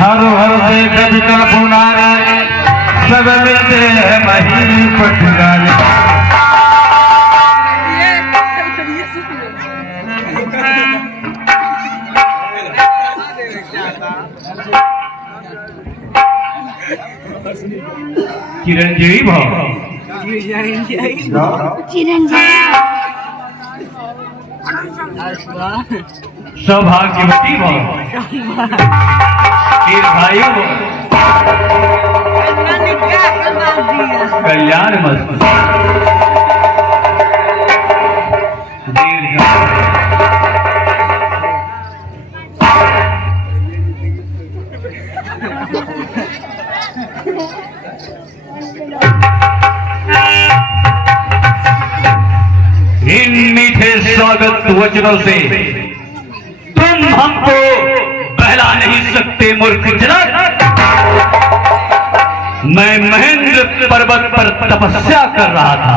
हर हर से कविता पुनारे सब मिलते हैं महीने पटनारे। चिरंजीवी भाव सौभाग्यवती भाव दीर्घायु कल्याण मस्त इन मीठे स्वागत वचनों से तुम हमको बहला नहीं सकते मूर्ख जनक। मैं महेंद्र पर्वत पर तपस्या कर रहा था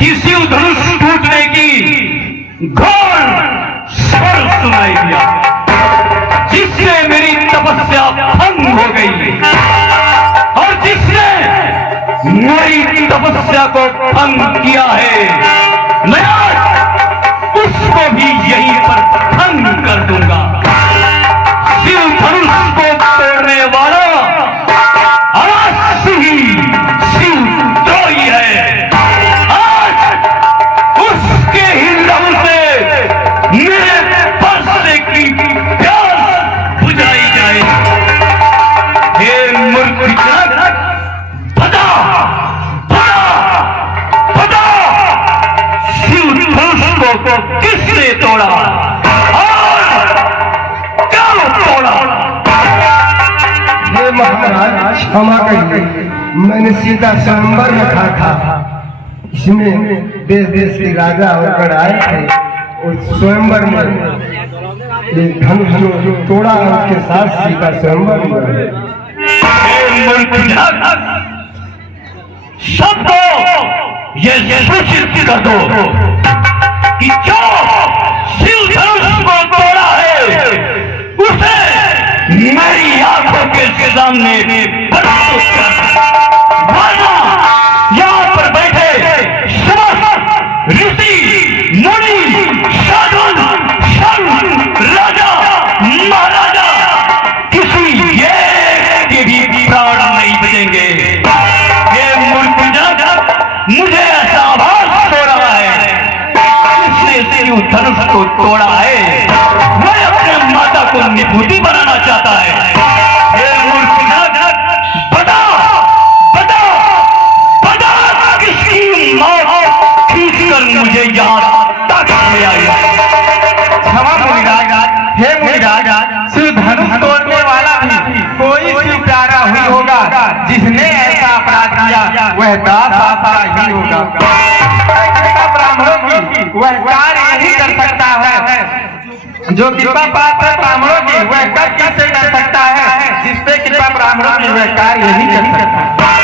कि शिव धनुष टूटने की घोर स्वर सुनाई दिया, जिससे मेरी तपस्या भंग हो गई और जिसने मेरी तपस्या को भंग किया है मैं आज उसको भी यहीं पर भंग कर दूंगा। शिव धनुष को तोड़ने वाला आज ही शिवद्रोही है। आज उसके ही लहू से मेरे बरसने की प्यास बुझाई जाए। हे मूर्ख जनक, बता को किसने तोड़ा और क्यों तोड़ा? ये महाराज क्षमा करिए, मैंने सीधा स्वयंवर रखा था। इसमें देश देश के राजा और आए थे और स्वयंवर में ये धनुष जो तोड़ा उसके साथ सीधा स्वयंवर में। सबको ये सूचित कर दो कि जो शिव धनुष को तोड़ा है उसे मेरी आंखों के सामने प्रस्तुत कर, वरना यहाँ पर बैठे समस्त ऋषि मुनि साधु संत राजा महाराजा किसी एक के भी प्राण नहीं बचेंगे। ये मूर्ख जनक, मुझे ऐसा आभास हो रहा है शिव धनुष को तोड़ा है, वह अपने माता को निभूति बनाना चाहता है। ये मूर्ख जनक, बता बता बता किसकी मौत खींचकर मुझे यहाँ तक ले आई। क्षमा मुनिराज, हे मुनिराज, शिव धनुष तोड़ने वाला भी कोई शिव प्यारा हुई होगा, जिसने ऐसा अपराध किया वह दास आता ही होगा। ब्राह्मणों की वह कार्य यही कर सकता है जो कृपा पात्र ब्राह्मणों की वह कर कैसे कर सकता है, जिस पे कृपा ब्राह्मणों की वह कार्य यही कर सकता है।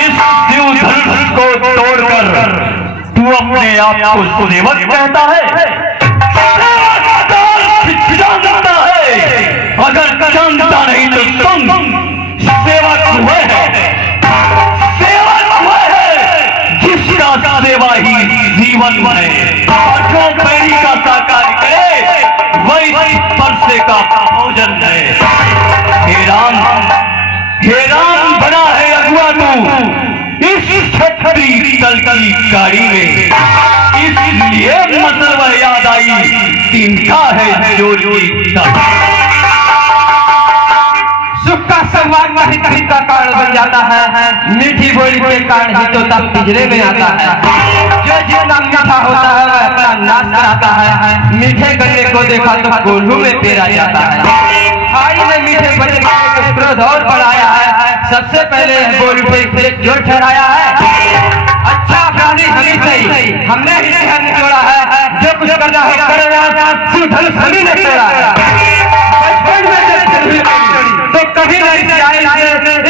इस शिव धनुष को तोड़कर तू अपने आप को सुदेवक कहता है, जानता है। अगर जानता नहीं तो सुन, सेवक हुए है, सेवक हुए है जिसका सेवा ही जीवन है। जो पैरी का साकार करे वही स्पर्श का भोजन है। हे राम बना है अगुआ तू इस छतरी तल की गाड़ी में, इसलिए मतलब याद आई तिनका है जो सुख का संवाद हित हित का कारण बन जाता है। मीठी बोली के कारण ही तो तब पिंजरे में आता है। जो जितना मीठा होता है वह अपना नाश कराता है। मीठे गन्ने को देखा तो कोल्हू में पेरा जाता है। खाई में मीठे बने को क्रोध और बढ़ाया है। सबसे पहले बोल उठे जो ठहराया है। अच्छा प्राणी हमी सही, हमने ही शहर निचोड़ा है। जो कुछ करना है करेगा, शिव धनुष हमी ने तोड़ा है। बचपन में तो कभी नहीं आए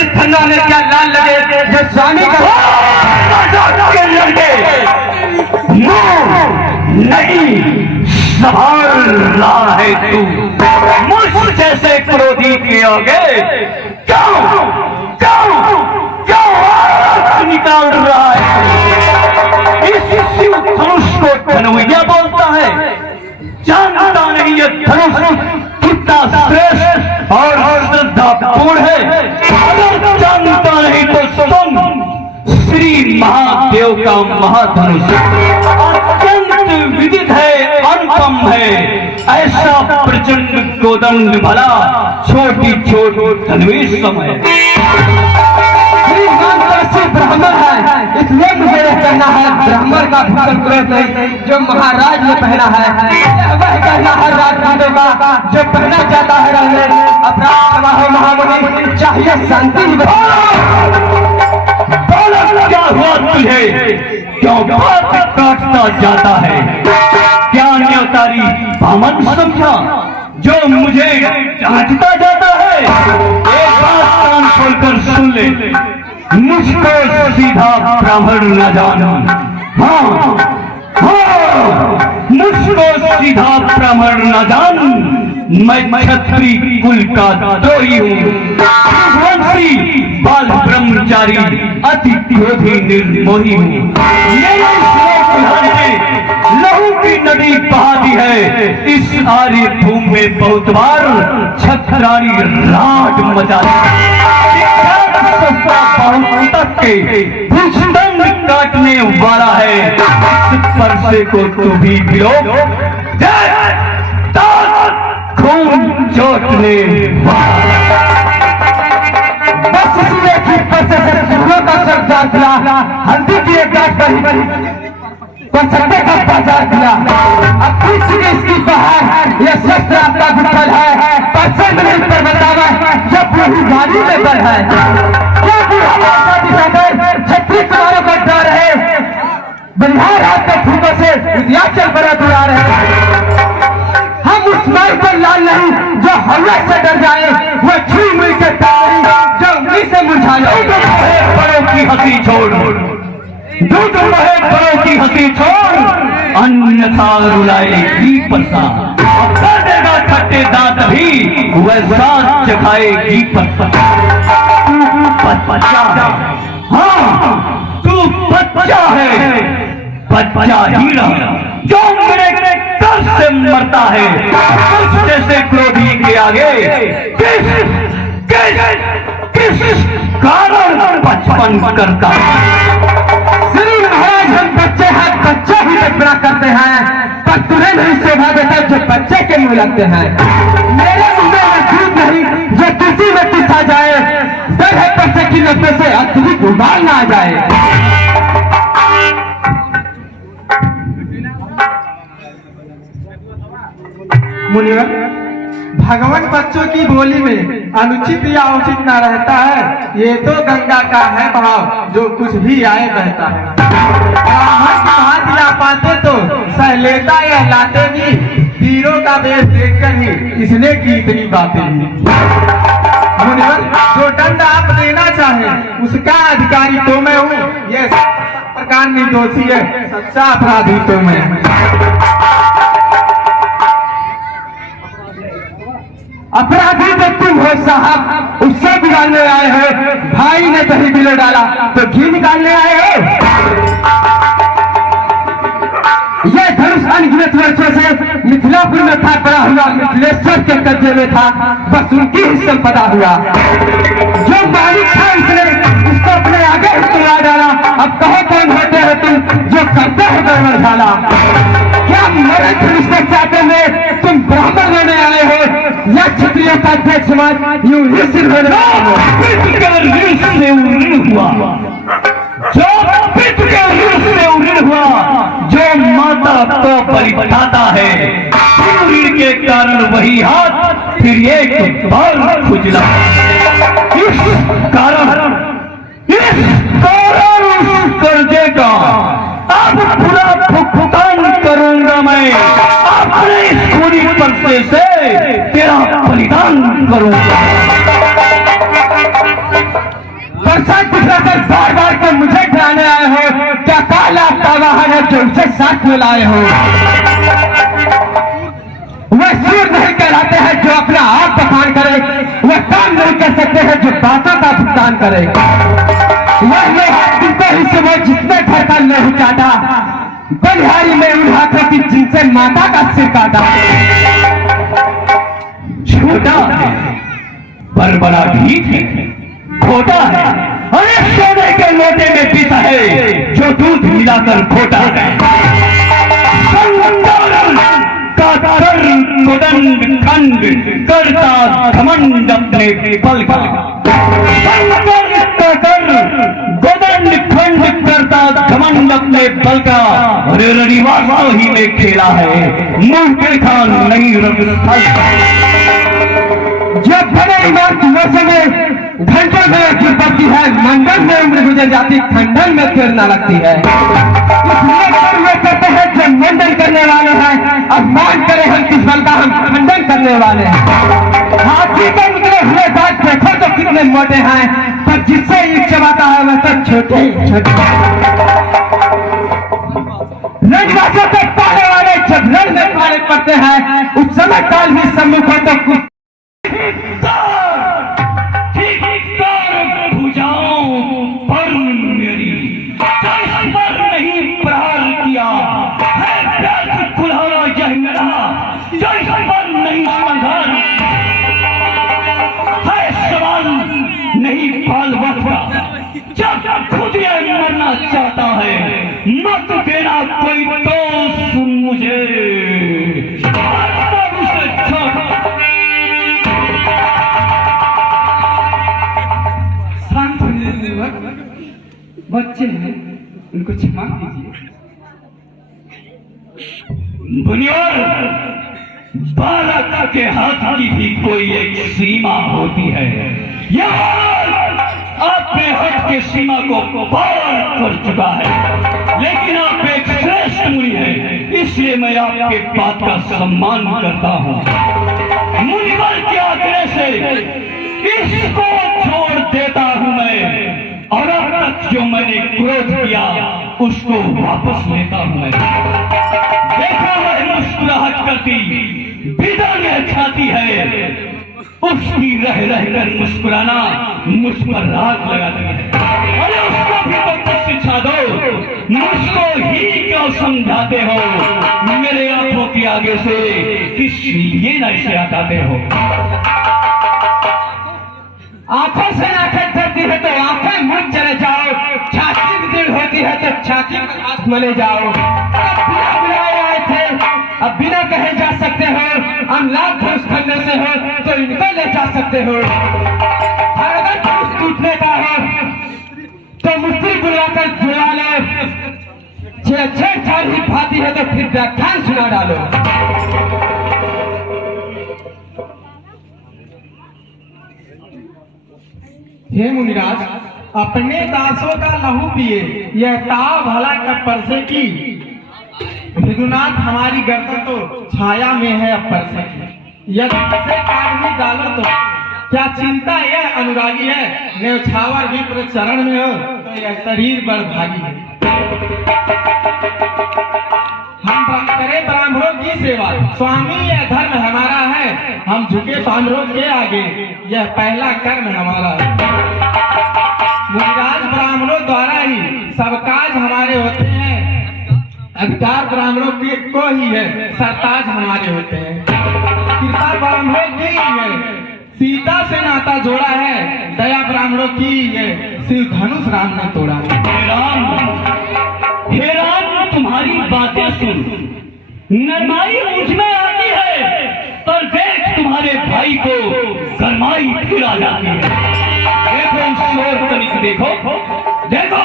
इस धंधा में क्या लाल लगे जो स्वामी का नहीं संभाल रहा है तू मुझ जैसे क्रोधी के आगे क्यों क्यों क्यों आवाज निकाल रहा है? इस शिव धनुष को धनुया बोलता है। जानता नहीं ये धनुष कितना श्रेष्ठ और श्रद्धापूर्ण है। अगर जानता नहीं तो सुन, श्री महादेव का महाधनुष अत्यंत विदित है, अनुपम है। ऐसा प्रचंड गोदंड भला छोटी छोटी धनुष है। ब्राह्मण है, इसलिए मुझे यह कहना है ब्राह्मण का भूषण क्रोध नहीं जो महाराज ने पहना है। यह वह कहना है राजपूतों का जो पहना जाता है रहने अपराध हो महामुनि चाहिए शांति। क्या हुआ तुझे? क्यों बात काटता जाता है? क्या न्योतारी बामन समझा जो मुझे डांटता जाता है? एक बात कान खोलकर सुन ले, मुझको सीधा ब्राह्मण न जान। हाँ हाँ, मुझको सीधा ब्राह्मण न जान। मैं क्षत्रिय कुल का द्रोही हूँ, वंशी बाल ब्रह्मचारी अति क्रोधी निर्मोही हूँ। मेरे तुम्हारे लहू की नदी बहा दी है। इस आर्य भूमि में बहुत बार छत्रारी राज मचा भूषदंड काटने वाला है। इस परसे को तू भी गिरो, खून चोटने बस इसलिए कि परसे से सुबह का शब्द दिया, हल्दी की एक गांठ पर सत्ते का बाजार दिया। अब पीछे इसकी बहार यह शस्त्र आपका विफल है। परसे में नहीं पर बतावा जब वही गाड़ी में बल है। क्या बुरा भाषा दिखाकर छत्री कुमारों का डर है। बलिहार हाथ के फूकों से विद्याचल बरत उड़ा रहे। हम उस माई पर लाल नहीं जो हमला से डर जाए, वो छुई मुई के तारी जो उंगली से मुरझा जाए। बड़ों की हंसी छोड़, दूध रहे बड़ों की हंसी छोड़, अन्यथा रुलाएगी पसा। कर देगा खट्टे दांत भी वैसा चखाएगी पसा। बच्चा है, हाँ तू बच्चा है, बच्चा ही रहा जो मेरे कर से मरता है। उस जैसे क्रोधी के आगे किस किस किस कारण बचपन करता। श्री महाराज हम बच्चे हैं, बच्चे ही बचपना करते हैं, पर तुम्हें नहीं शोभा देता जो बच्चे के मुंह लगते हैं। मेरे मुंह में मजबूत नहीं जो किसी में पीछा जाए। डर है परसे की नजर से अत्यधिक उबाल ना आ जाए। मुनिवर, भगवान बच्चों की बोली में अनुचित या उचित न रहता है। ये तो गंगा का है भाव जो कुछ भी आए बहता है। ब्राह्मण की भांति आ पाते तो सह लेता या लाते भी। वीरों का वेश देखकर ही इसने की इतनी बातें। मुनिवर, जो दंड आप देना चाहे उसका अधिकारी तो मैं हूँ। ये प्रकार निर्दोषी है, सच्चा अपराधी तो मैं। अपराधी तो तुम हो साहब, उससे बिगाड़ने आए हो। भाई ने दही बिलो डाला तो घी निकालने आए हो। यह धनुष अनगिनत वर्षों से मिथिलापुर में था पड़ा हुआ, मिथिलेश्वर के कब्जे में था, बस उनकी ही संपदा हुआ। जो मालिक था इसने उसको अपने आगे ही तुड़ा डाला। अब कहो कौन होते हो तुम जो करते हो गड़बड़ झाला। क्या मेरे धनुष के चाहते में तुम ब्राह्मण होने आए हो या क्षत्रियों का देख समाज यूं ही सिर होने हुआ जो पितृ के ऋण से उऋण हुआ, जो माता को परिठाता है ऋण के कारण वही हाथ फिर एक बार खुजला। इस कारण उस कर्जे का अब पूरा भुगतान करूंगा मैं। अपने इस पूरी परसे से तेरा बलिदान करूंगा। बरसात दिखलाकर बार बार के मुझे डराने आए हो। क्या काला आपका वाहन है जो उसे साथ में लाए हो। वह सूर नहीं कहलाते हैं जो अपना आप बखान करे, वह काम नहीं कर सकते हैं जो बातों का भुगतान करे। वह लोग जिनके हिस्से में जितने घर का नहीं चाटा, बलिहारी में उन हाथों की जिनसे माता का सिर काटा। छोटा है पर बड़ा ढीठ है, खोटा है अरे सोने के लोटे में पीता है जो दूध मिलाकर खोटा है। कोदंड खंड करता घमंड अपने बल का, गोदंड खंड करता घमंड अपने बल का। अरे रविवार ही में खेला है मुंह के खान नहीं रंगस्थल। जब बड़े इमारत मौसम में घंटों में गिर पड़ती है, मंडल में उम्र गुजर जाती, खंडन में फिर न लगती है। इसलिए वे कहते हैं जो मंडन करने वाले हैं, अब मान करें हम किस बल का, हम खंडन करने वाले हैं। हाथी के निकले हुए दांत देखो तो कितने मोटे हैं, पर जिससे ईट चबाता है वह तो छोटे छोटे। रणवासों से पाने वाले जब रण में पाले पड़ते हैं, उस समय काल भी सम्मुख हो तो कुछ भुजाओं पर मेरी पर नहीं प्रहार किया है, व्यर्थ कुल्हाड़ा यह मेरा जैसे पर नहीं संघार है। सवाल नहीं पाल वक्ता जब खुद ये मरना चाहता है, मत देना कोई दोस्त मुझे। बच्चे हैं उनको क्षमा कीजिए। बुनियाद बालक के हाथ की भी कोई एक सीमा होती है, अपने हक के सीमा को पार कर चुका है। लेकिन आप एक श्रेष्ठ मुनि हैं, इसलिए मैं आपके बात का सम्मान करता हूँ। मुनिवर के आग्रह से इसको छोड़ देता हूँ मैं, और अब तक जो मैंने क्रोध किया उसको वापस लेता हूँ मैं। देखो वह मुस्कुराहट करती विदा में छाती है, उसकी रह रह कर मुस्कुराना मुझ पर राग लगाती है। अरे उसको भी तो कुछ सिखा दो, मुझको ही क्यों समझाते हो? मेरे आंखों के आगे से किस लिए न इसे हटाते हो? आंखों से आंखें डरती है तो आंखें मुझ चले जाओ, छाती भी दिल होती है तो छाती पर हाथ मले जाओ। बिना बुलाए आए थे, अब बिना कहे जा सकते हो। हम लाख घूस खंडे से हो तो इनको ले जा सकते हो। और अगर घूस टूटने का हो तो मिस्त्री बुलाकर जुड़ा लो। छेड़छाड़ ही भाती है तो फिर व्याख्यान सुना डालो। हे मुनिराज, अपने दासों का लहू पिए, यह ताव भला कब्र से की। विदुनाथ हमारी गर्दन तो छाया में है अपर से की। यदि इसे काट भी डालो तो क्या चिंता यह अनुरागी है, न्यौछावर विप्र चरण में हो तो यह शरीर बड़ भागी है। हम करे ब्राह्मणों की सेवा, स्वामी यह धर्म हमारा है, हम झुके ब्राह्मणों के आगे, यह पहला कर्म हमारा है। मुनिराज ब्राह्मणों द्वारा ही सब काज हमारे होते हैं, अधिकार ब्राह्मणों को ही है, सरताज हमारे होते हैं। कृपा ब्राह्मणों की ही है, सीता से नाता जोड़ा है, दया ब्राह्मणों की ही है, शिव धनुष राम ने तोड़ा है। हे राम, तुम्हारी बातें सुन नरमाई मुझ में आती है, पर देख तुम्हारे भाई को गरमाई फिर आ जाती है। देखो शोर तनिक देखो, देखो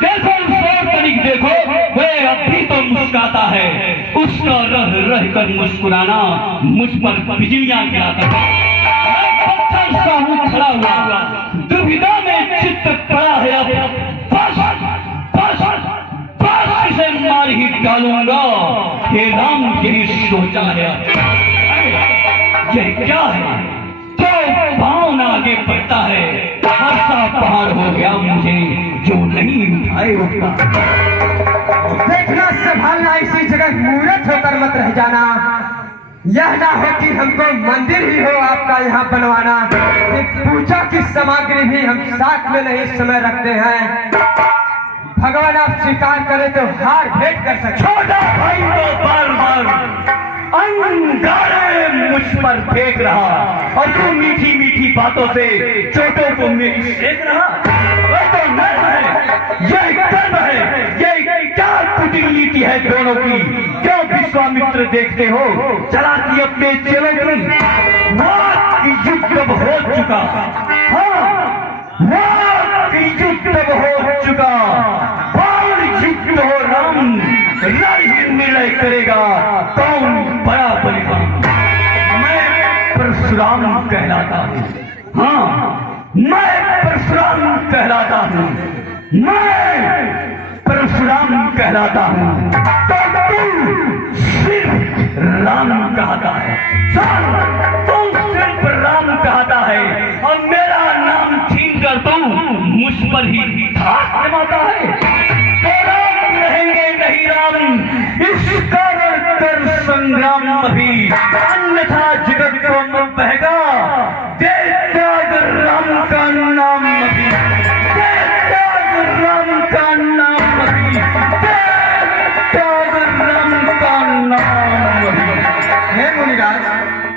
देखो शोर तनिक देखो, वह अब भी तो मुस्कुराता है। उसका रह रह कर मुस्कुराना मुझ पर बिजलियां गिराता है। पत्थर सा हूं खड़ा हुआ, दुविधा में चित्त पड़ा है। अब बस इसे मार ही डालूंगा। हे राम, यही सोचा है। यह क्या है? तो भावना आगे बढ़ता है, ऐसा पहाड़ हो गया मुझे जो नहीं उठाए उठा। देखना संभालना, इसी जगह मूर्ख होकर मत रह जाना। यह ना हो कि हमको मंदिर ही हो आपका यहाँ बनवाना, पूजा की सामग्री भी हम साथ में नहीं इस समय रखते हैं। भगवान आप स्वीकार करें तो हार भेंट कर सकते। छोटा भाई तो बार बार अंगारे मुझ पर फेंक रहा और तू मीठी मीठी बातों से चोटों को मेरी सेक रहा। ये तो नर्म है, ये कर्म है, ये क्या कुटिल नीति है दोनों की। क्यों विश्वामित्र देखते हो चलाती अपने चेलों की। वाक की युद्ध अब हो चुका, हाँ वाक की युद्ध अब हो चुका। और युद्ध हो राम ही निर्णय करेगा कौन बड़ा बलिदान। मैं परशुराम कहलाता हूँ, हाँ मैं परशुराम कहलाता हूँ, मैं परशुराम कहलाता हूँ। तो तू सिर्फ राम कहता है, तू सिर्फ राम कहता है और मेरा नाम छीन कर तू मुझ पर ही धाक जमाता है। रहेंगे नहीं राम, इस कारण कर संग्राम अभी, अन्यथा जगत को मन बहेगा। दे त्याग राम का नाम अभी, दे त्याग राम का नाम अभी, दे त्याग राम का नाम अभी। हे मुनिराज,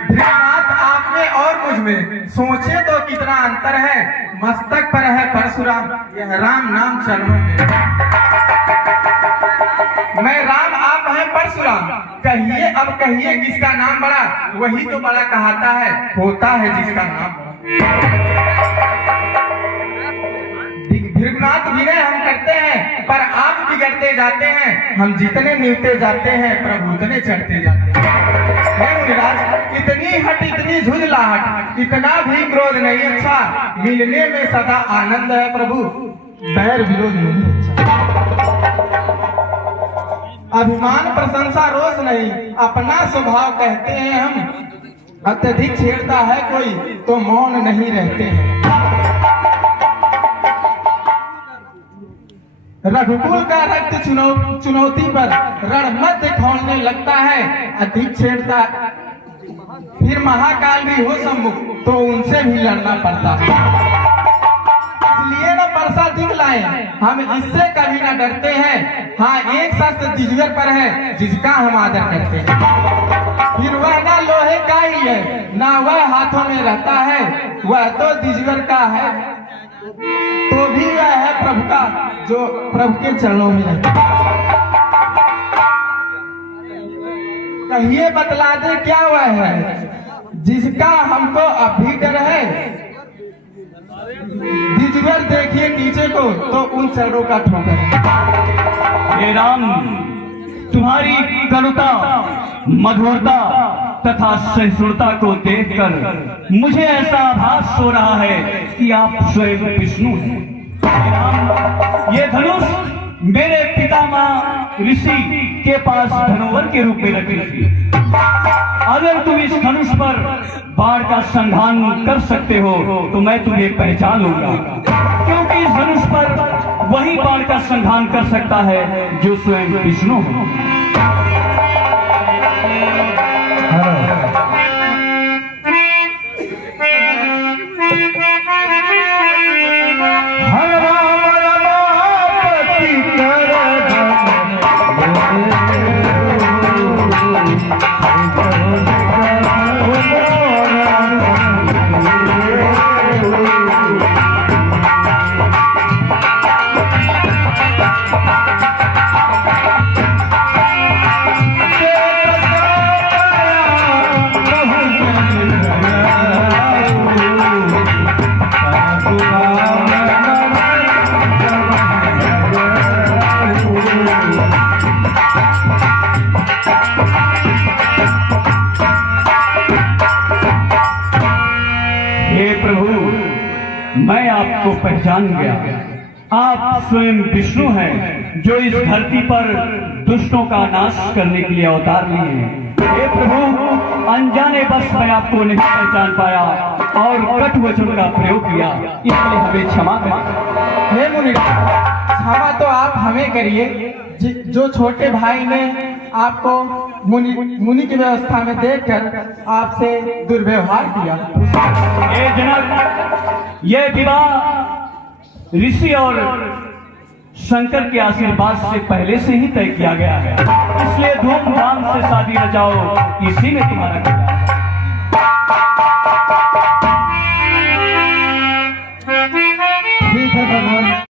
धृतराष्ट्र आप में और मुझ में सोचे तो कितना अंतर है। मस्तक पर है परशुराम, यह राम नाम चरणों में। मैं राम, आप हैं परशुराम। कहिए अब कहिए किसका नाम बड़ा। वही तो बड़ा कहता है, होता है जिसका नाम बड़ा। भृगुनाथ विनय हम करते हैं पर आप बिगड़ते जाते हैं। हम जितने मिलते जाते हैं प्रभु उतने चढ़ते जाते हैं। हे मुनिराज, इतनी हट इतनी झुंझलाहट, इतना भी क्रोध नहीं अच्छा। मिलने में सदा आनंद है प्रभु, बैर विरोध नहीं अच्छा। अभिमान प्रशंसा रोष नहीं, अपना स्वभाव कहते हैं हम। अत्यधिक छेड़ता है कोई तो मौन नहीं रहते हैं। रघुकुल का रक्त चुनौती पर रणमध्य खोलने लगता है। अधिक छेड़ता फिर महाकाल भी हो सम्मुख तो उनसे भी लड़ना पड़ता है। इसलिए न परसा दिखलाए, हम इससे कभी न डरते हैं। हाँ एक शस्त्र दिजवर पर है जिसका हम आदर करते हैं। फिर वह ना लोहे का ही है ना वह हाथों में रहता है, वह तो दिजवर का है तो भी वह है प्रभु का जो प्रभु के चरणों में रहता है। कहिए बतला दे क्या वह है जिसका हमको अभी डर है। दिजवर देखिए नीचे को तो उन चरणों का ठोकर है। हे राम, तुम्हारी करुणा, मधुरता तथा सहिष्णुता को देखकर मुझे ऐसा आभास हो रहा है कि आप स्वयं विष्णु हैं। हे राम, ये धनुष मेरे पितामह ऋषि के पास धनोवर के रूप में रखी थी। अगर तुम इस धनुष पर बाण का संधान कर सकते हो तो मैं तुम्हें पहचान लूंगा, क्योंकि इस धनुष पर वही बाण का संधान कर सकता है जो स्वयं विष्णु है। मैं आपको पहचान गया। आप स्वयं विष्णु हैं जो इस धरती पर दुष्टों का नाश करने के लिए अवतार लिए हैं। हे प्रभु, अनजाने बस मैं आपको नहीं पहचान पाया और कटु वचन का प्रयोग किया, इसलिए हमें क्षमा करें। हे मुनि, क्षमा तो आप हमें करिए। जो छोटे भाई ने आपको मुनि की व्यवस्था में देखकर आपसे दुर्व्यवहार किया। ए जनक, ये विवाह ऋषि और शंकर के आशीर्वाद से पहले से ही तय किया गया है, इसलिए धूमधाम से शादी रचाओ, इसी में तुम्हारा